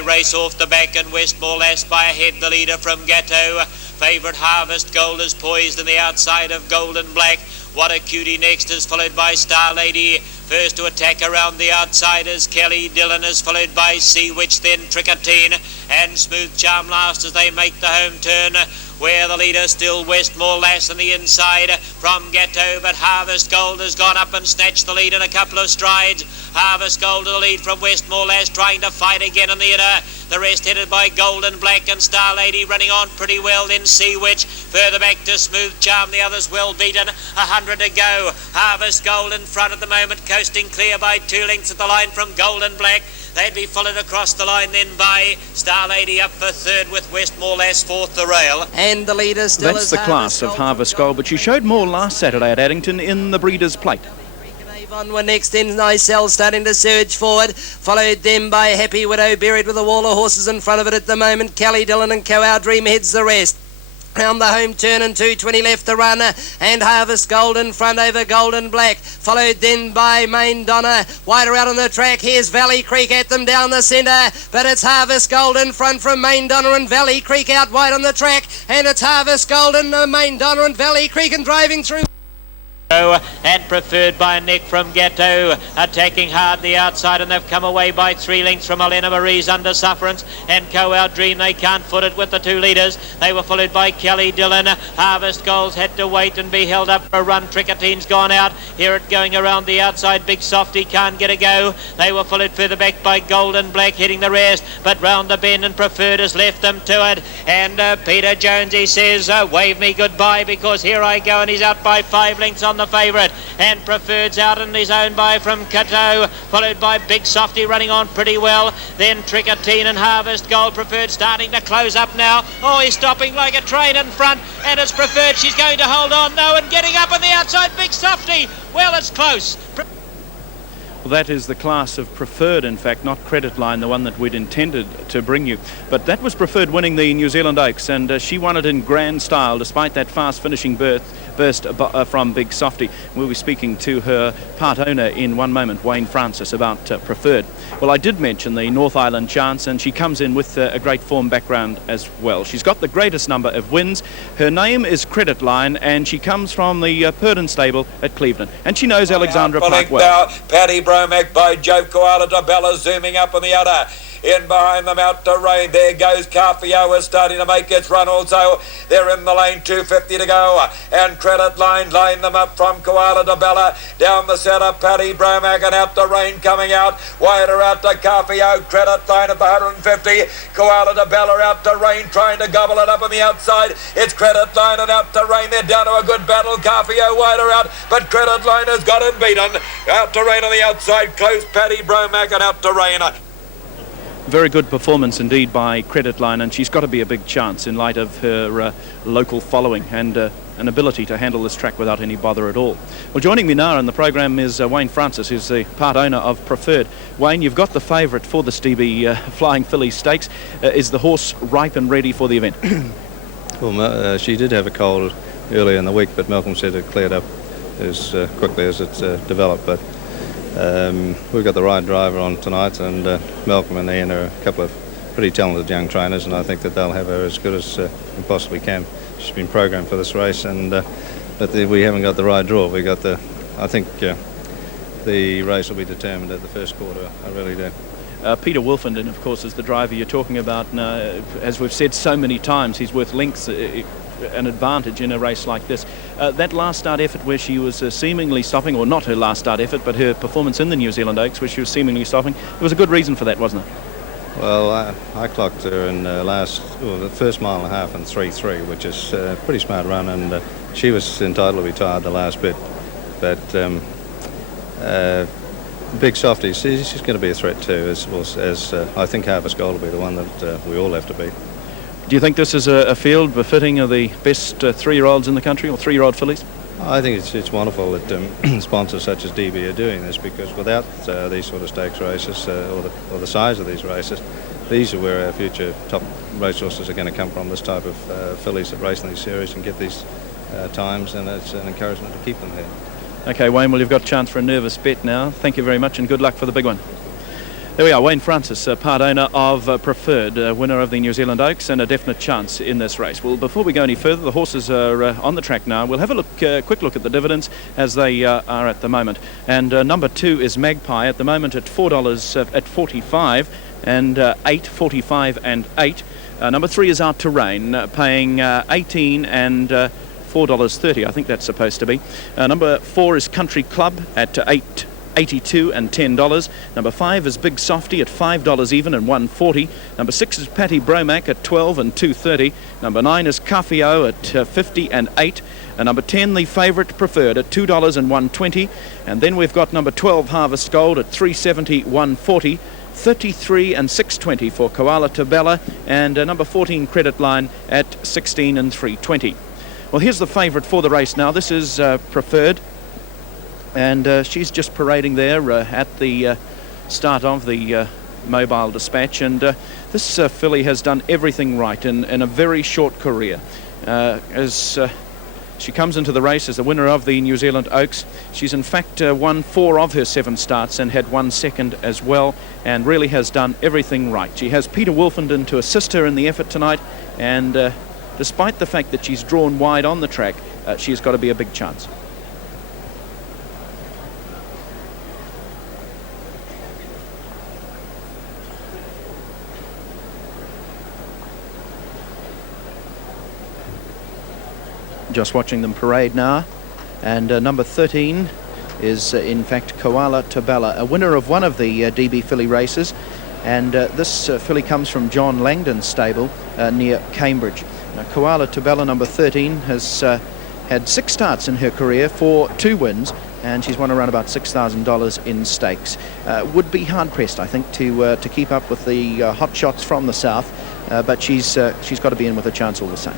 Race off the back and Westmore Last by a head, the leader from Gatto. Favourite Harvest Gold is poised on the outside of Golden Black. What a Cutie next is followed by Star Lady. First to attack around the outside is Kelly Dillon, is followed by Sea Witch, then Tricotine and Smooth Charm last as they make the home turn, where the leader still Westmore Lass on the inside from Gatto, but Harvest Gold has gone up and snatched the lead in a couple of strides. Harvest Gold to the lead from Westmore Lass, trying to fight again in the inner. The rest headed by Golden Black and Star Lady running on pretty well, then Sea Witch. Further back to Smooth Charm, the others well beaten. 100 to go. Harvest Gold in front at the moment, coasting clear by 2 lengths at the line from Golden Black. They'd be followed across the line then by Star Lady up for third, with Westmore Lass fourth the rail. And the leader still That's the class of Harvest Gold, but she showed more last Saturday at Addington in the Breeders' Plate. Avon were next in, Nicelle starting to surge forward, followed then by Happy Widow, buried with a wall of horses in front of it at the moment. Kelly Dillon and Co. Our Dream heads the rest. Round the home turn and 2:20 left to run, and Harvest Gold in front over Golden Black, followed then by Main Donna. Wider out on the track, here's Valley Creek at them down the centre, but it's Harvest Gold in front from Main Donna and Valley Creek out wide on the track, and it's Harvest Gold and Main Donna and Valley Creek and driving through. And preferred by Nick from Gatto, attacking hard the outside, and they've come away by 3 lengths from Elena Marie's Under Sufferance and Co. Our Dream. They can't foot it with the 2 leaders. They were followed by Kelly Dillon. Harvest Gold's had to wait and be held up for a run. Tricotine's gone out. Hear it going around the outside. Big Softie can't get a go. They were followed further back by Golden Black heading the rest, but round the bend and Preferred has left them to it. And Peter Jones, he says, wave me goodbye, because here I go, and he's out by 5 lengths on the favourite, and Preferred's out in his own by from Cato, followed by Big Softie running on pretty well, then Tricotine and Harvest Gold. Preferred starting to close up now. Oh, he's stopping like a train in front, and it's Preferred. She's going to hold on though, and getting up on the outside, Big Softie. Well, it's close. Well, that is the class of Preferred, in fact, not Credit Line, the one that we'd intended to bring you. But that was Preferred winning the New Zealand Oaks, and she won it in grand style despite that fast finishing burst from Big Softie. We'll be speaking to her part owner in one moment, Wayne Francis, about Preferred. Well, I did mention the North Island chance, and she comes in with a great form background as well. She's got the greatest number of wins. Her name is Credit Line, and she comes from the Purdon stable at Cleveland, and she knows Alexandra quite well. Paddy Bromek by Joe Koala to Bella, zooming up on the other. In behind them out to rain. There goes Carfio, is starting to make its run also. They're in the lane, 2:50 to go. And Credit Line line them up from Koala to Bella. Down the centre, Paddy Bromek, and out to rain coming out. Wider out to Carfio. Credit Line at the 150. Koala to Bella out to rain, trying to gobble it up on the outside. It's Credit Line and out to rain. They're down to a good battle. Carfio wider out, but Credit Line has got it beaten. Out to rain on the outside. Close Paddy Bromek and out to rain. Very good performance indeed by Credit Line, and she's got to be a big chance in light of her local following and an ability to handle this track without any bother at all. Well, joining me now on the program is Wayne Francis, who's the part owner of Preferred. Wayne, you've got the favourite for the Stevie Flying Fillies Stakes. Is the horse ripe and ready for the event? Well, she did have a cold earlier in the week, but Malcolm said it cleared up as quickly as it's developed. But we've got the right driver on tonight, and Malcolm and Ian are a couple of pretty talented young trainers, and I think that they'll have her as good as we possibly can. She's been programmed for this race, and but we haven't got the right draw. We got I think the race will be determined at the first quarter. I really do. Peter Wolfenden, of course, is the driver you're talking about. Now, as we've said so many times, he's worth lengths an advantage in a race like this. That last start effort where she was seemingly stopping, or not her last start effort, but her performance in the New Zealand Oaks where she was seemingly stopping, there was a good reason for that, wasn't it? Well, I clocked her in the first mile and a half in 3:3, which is a pretty smart run, and she was entitled to be tired the last bit. But Big Softie, she's going to be a threat too, as I think Harvest Gold will be the one that we all have to beat. Do you think this is a field befitting of the best 3-year-olds in the country, or 3-year-old fillies? I think it's wonderful that sponsors such as DB are doing this, because without these sort of stakes races or the size of these races, these are where our future top racehorses are going to come from, this type of fillies that race in these series and get these times, and it's an encouragement to keep them there. Okay, Wayne, well, you've got a chance for a nervous bet now. Thank you very much, and good luck for the big one. There we are, Wayne Francis, part owner of Preferred, winner of the New Zealand Oaks, and a definite chance in this race. Well, before we go any further, the horses are on the track now. We'll have a quick look at the dividends as they are at the moment. And number 2 is Magpie, at the moment at $4 at 45, and 8, 45 and 8. Number 3 is Out to Rain, paying 18 and $4.30, I think that's supposed to be. Number 4 is Country Club at 82 and $10. Number 5 is Big Softie at $5 even and $1.40. Number 6 is Patty Bromek at 12 and $2.30. Number 9 is Cafio at 50 and 8. And number 10, the favourite Preferred at $2 and $1.20. And then we've got number 12, Harvest Gold at $3.70, $1.40. 33 and $6.20 for Koala Tabella, and number 14, Credit Line at 16 and $3.20. Well, here's the favourite for the race now. This is Preferred. And she's just parading there at the start of the Mobile Dispatch. And this filly has done everything right in a very short career. As she comes into the race as the winner of the New Zealand Oaks, she's in fact won 4 of her 7 starts and had 1 second as well, and really has done everything right. She has Peter Wolfenden to assist her in the effort tonight, and despite the fact that she's drawn wide on the track, she's got to be a big chance. Just watching them parade now, and number 13 is in fact Koala Tabella, a winner of one of the DB filly races, and this filly comes from John Langdon's stable near Cambridge. Now, Koala Tabella, number 13, has had 6 starts in her career for 2 wins, and she's won around about $6,000 in stakes. Would be hard pressed, I think, to keep up with the hot shots from the south, but she's got to be in with a chance all the same.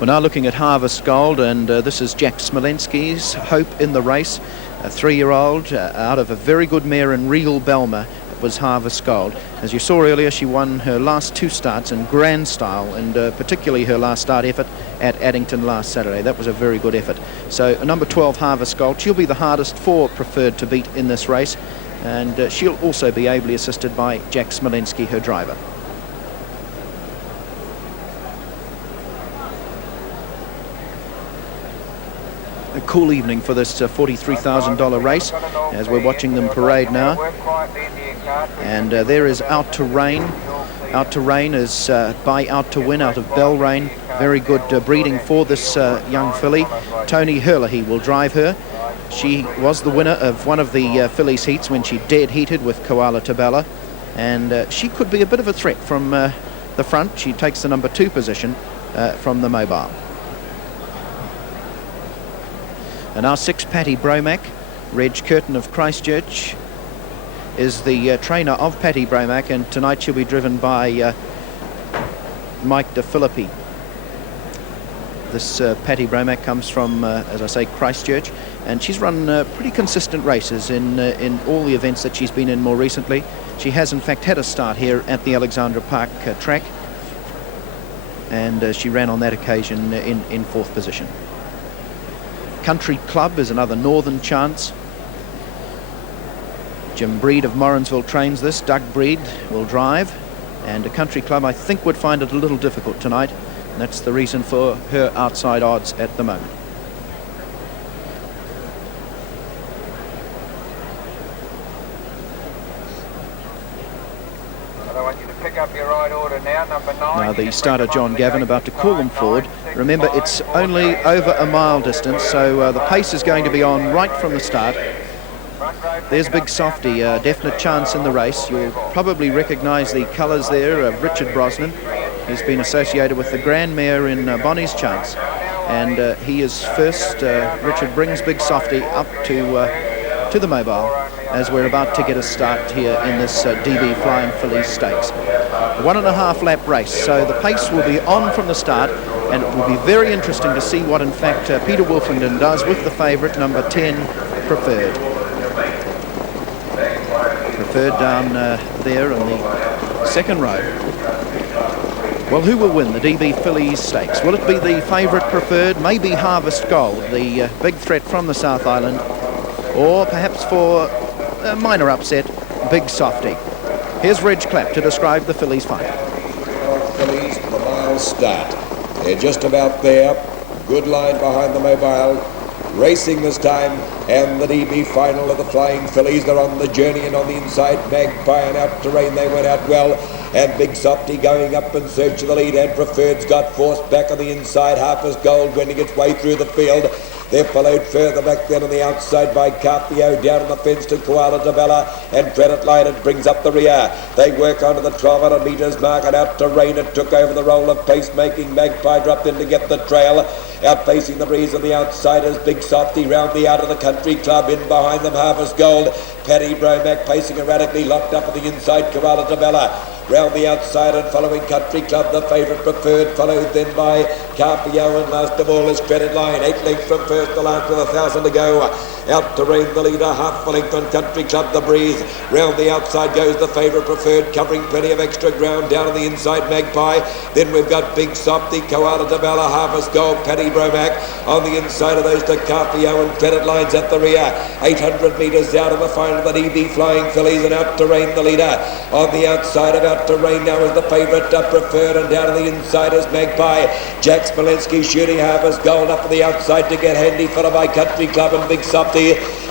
We're now looking at Harvest Gold, and this is Jack Smolensky's hope in the race. A 3-year-old out of a very good mare in Regal Belmer was Harvest Gold. As you saw earlier, she won her last 2 starts in grand style, and particularly her last start effort at Addington last Saturday. That was a very good effort. So number 12, Harvest Gold, she'll be the hardest for Preferred to beat in this race, and she'll also be ably assisted by Jack Smolensky, her driver. A cool evening for this $43,000 race as we're watching them parade now. And there is Out to Rain. Out to Rain is by Out to Win out of Belrain. Very good breeding for this young filly. Tony Herlihy will drive her. She was the winner of one of the fillies heats when she dead heated with Koala Tabella, and she could be a bit of a threat from the front. She takes the number 2 position from the Mobile. And now 6, Patty Bromek. Reg Curtin of Christchurch is the trainer of Patty Bromek, and tonight she'll be driven by Mike De Filippi. This Patty Bromek comes from, as I say, Christchurch, and she's run pretty consistent races in all the events that she's been in more recently. She has in fact had a start here at the Alexandra Park track, and she ran on that occasion in 4th position. Country Club is another northern chance. Jim Breed of Morrinsville trains this. Doug Breed will drive, and a Country Club I think would find it a little difficult tonight, and that's the reason for her outside odds at the moment. Now the starter John Gavin about to call them forward. Remember, it's only over a mile distance, so the pace is going to be on right from the start. There's Big Softie, a definite chance in the race. You'll probably recognise the colours there of Richard Brosnan. He's been associated with the Grand Mare in Bonnie's Chance, and he is first. Richard brings Big Softie up to the Mobile as we're about to get a start here in this DB Flying Fillies Stakes. 1.5 lap race, so the pace will be on from the start, and it will be very interesting to see what in fact Peter Wolfenden does with the favourite, number 10, Preferred. Preferred down there in the second row. Well, who will win the DB Fillies Stakes? Will it be the favourite Preferred? Maybe Harvest Gold, the big threat from the South Island? or perhaps for a minor upset, Big Softie. Here's Reg Clapp to describe the Fillies fight. Fillies, the mile start. They're just about there. Good line behind the Mobile. Racing this time, and the DB final of the Flying Fillies. They're on the journey, and on the inside, Magpie and Out to Rain, they went out well. And Big Softie going up in search of the lead, and Preferred's got forced back on the inside. Harper's Gold winning its way through the field. They're followed further back then on the outside by Carpio, down on the fence to Koala Tabella, and Credit Line, it brings up the rear. They work onto the 1,200 metres mark, and Out to Rain, it took over the role of pace-making. Magpie dropped in to get the trail. Outpacing the breeze on the outside is Big Softie, round the out of the Country Club, in behind them Harvest Gold. Paddy Bromek pacing erratically, locked up on the inside, Koala Tabella. Round the outside and following Country Club, the favourite Preferred, followed then by Carpio, and last of all is Credit Line. 8 lengths from first to last with 1,000 to go. Out to Rain, the leader, half a length on Country Club, the breeze. Round the outside goes the favourite Preferred, covering plenty of extra ground down on the inside, Magpie. Then we've got Big Softie, Koala Tabella, Harvest Gold, Paddy Bromek. On the inside of those to Carpio, and Credit Lines at the rear. 800 metres out of the final of the DB Flying Fillies, and Out to Rain, the leader. On the outside of Out to Rain now is the favourite Preferred, and down on the inside is Magpie. Jack Smolenski shooting Harvest Gold up on the outside to get handy, followed by Country Club and Big Softie.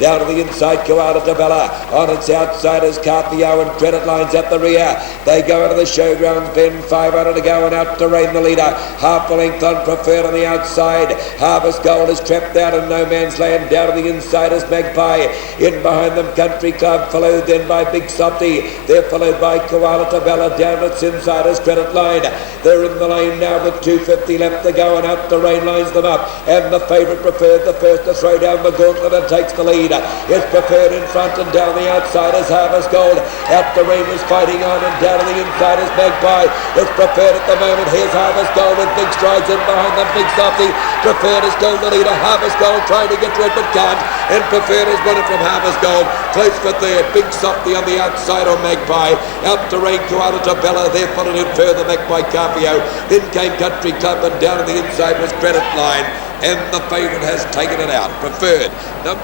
Down to the inside, Koala Tabella. On its outside is Carpio, and Credit Lines at the rear. They go into the showgrounds bend, 500 to go, and Out to Rain, the leader. Half a length on Preferred on the outside. Harvest Gold is trapped out in no man's land. Down to the inside is Magpie. In behind them, Country Club, followed then by Big Softie. They're followed by Koala Tabella. Down its inside is Credit Line. They're in the lane now with 250 left to go, and Out to Rain lines them up. And the favourite Preferred, the first to throw down the gauntlet and takes the lead. It's Preferred in front, and down the outside is Harvest Gold. Out the Rain is fighting on, and down on the inside is Magpie. It's Preferred at the moment. Here's Harvest Gold with big strides in behind them. Big Softie. Preferred is still the leader. Harvest Gold trying to get to it but can't. And Preferred has won it from Harvest Gold. Close for third. Big Softie on the outside on Magpie. Out to Rain, Koala Tabella. They're followed in further back by Carpio. Then came Country Club, and down on the inside was Credit Line. And the favourite has taken it out. Preferred.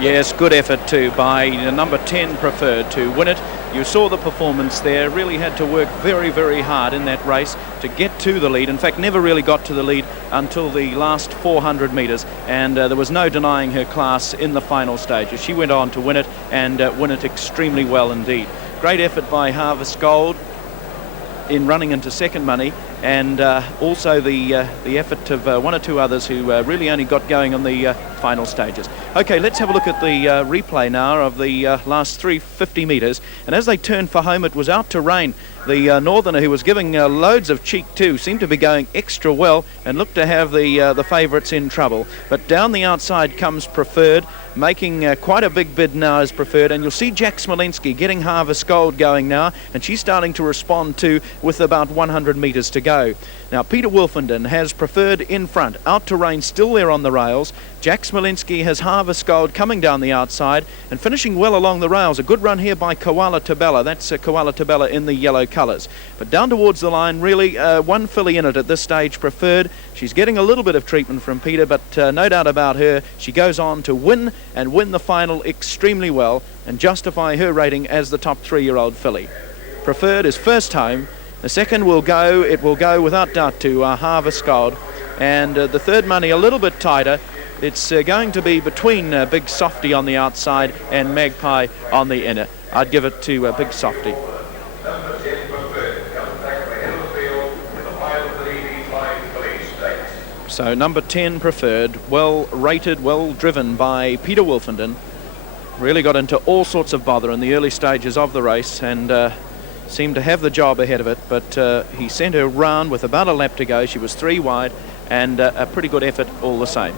Yes, good effort too by number 10 Preferred to win it. You saw the performance there. Really had to work very, very hard in that race to get to the lead. In fact, never really got to the lead until the last 400 metres, and there was no denying her class in the final stages. She went on to win it, and win it extremely well indeed. Great effort by Harvest Gold in running into second money, and also the effort of one or two others who really only got going on the final stages. Okay, let's have a look at the replay now of the last 350 metres, and as they turned for home, it was Out to Rain. The Northerner, who was giving loads of cheek too, seemed to be going extra well and looked to have the favourites in trouble. But down the outside comes Preferred, making quite a big bid now as Preferred, and you'll see Jack Smolenski getting Harvest Gold going now, and she's starting to respond too with about 100 metres to go. Now Peter Wolfenden has Preferred in front. Out to Rain still there on the rails. Jack Smolenski has Harvest Gold coming down the outside and finishing well along the rails. A good run here by Koala Tabella. That's Koala Tabella in the yellow colours. But down towards the line, really one filly in it at this stage, Preferred. She's getting a little bit of treatment from Peter, but no doubt about her. She goes on to win and win the final extremely well and justify her rating as the top 3-year-old filly. Preferred is first home. The second will go, it will go without doubt to Harvest Gold. And the third money a little bit tighter. It's going to be between Big Softie on the outside and Magpie on the inner. I'd give it to Big Softie. So number 10 Preferred, well rated, well driven by Peter Wolfenden. Really got into all sorts of bother in the early stages of the race, and seemed to have the job ahead of it, but he sent her round with about a lap to go. She was 3 wide, and a pretty good effort all the same.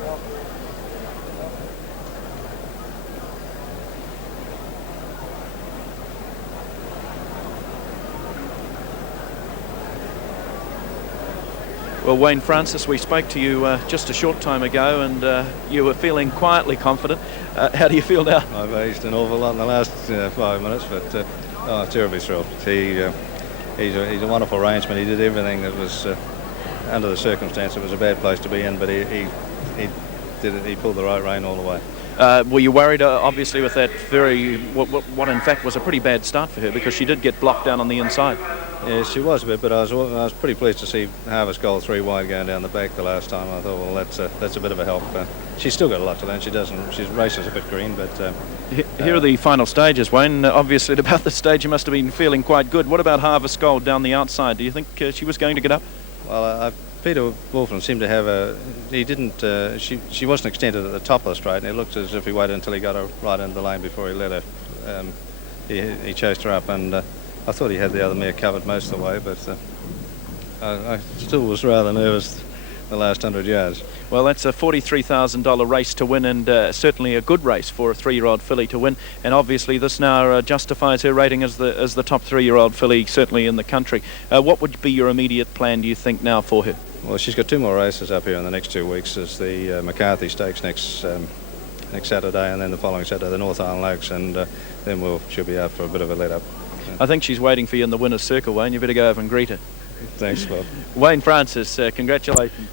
Well, Wayne Francis, we spoke to you just a short time ago, and you were feeling quietly confident. How do you feel now? I've aged an awful lot in the last 5 minutes, but terribly thrilled. He's a wonderful reinsman. He did everything that was under the circumstance. It was a bad place to be in, but he did it. He pulled the right rein all the way. Were you worried, obviously, with that what in fact was a pretty bad start for her, because she did get blocked down on the inside? Yeah, she was a bit, but I was pretty pleased to see Harvest Gold 3 wide going down the back the last time. I thought, well, that's a bit of a help. She's still got a lot to learn. She races a bit green, but... Here are the final stages, Wayne. Obviously, at about this stage, you must have been feeling quite good. What about Harvest Gold down the outside? Do you think she was going to get up? Well, Peter Wolfenden seemed to have he didn't... she wasn't extended at the top of the straight, and it looked as if he waited until he got her right into the lane before he let her. He chased her up, and I thought he had the other mare covered most of the way, but I still was rather nervous the last 100 yards. Well, that's a $43,000 race to win, and certainly a good race for a 3-year-old filly to win. And obviously, this now justifies her rating as the top 3-year-old filly, certainly in the country. What would be your immediate plan, do you think, now for her? Well, she's got 2 more races up here in the next 2 weeks. There's the McCarthy Stakes next Saturday, and then the following Saturday the North Island Oaks, and then she'll be out for a bit of a let-up. I think she's waiting for you in the winner's circle, Wayne. You better go over and greet her. Thanks, Bob. Wayne Francis, congratulations.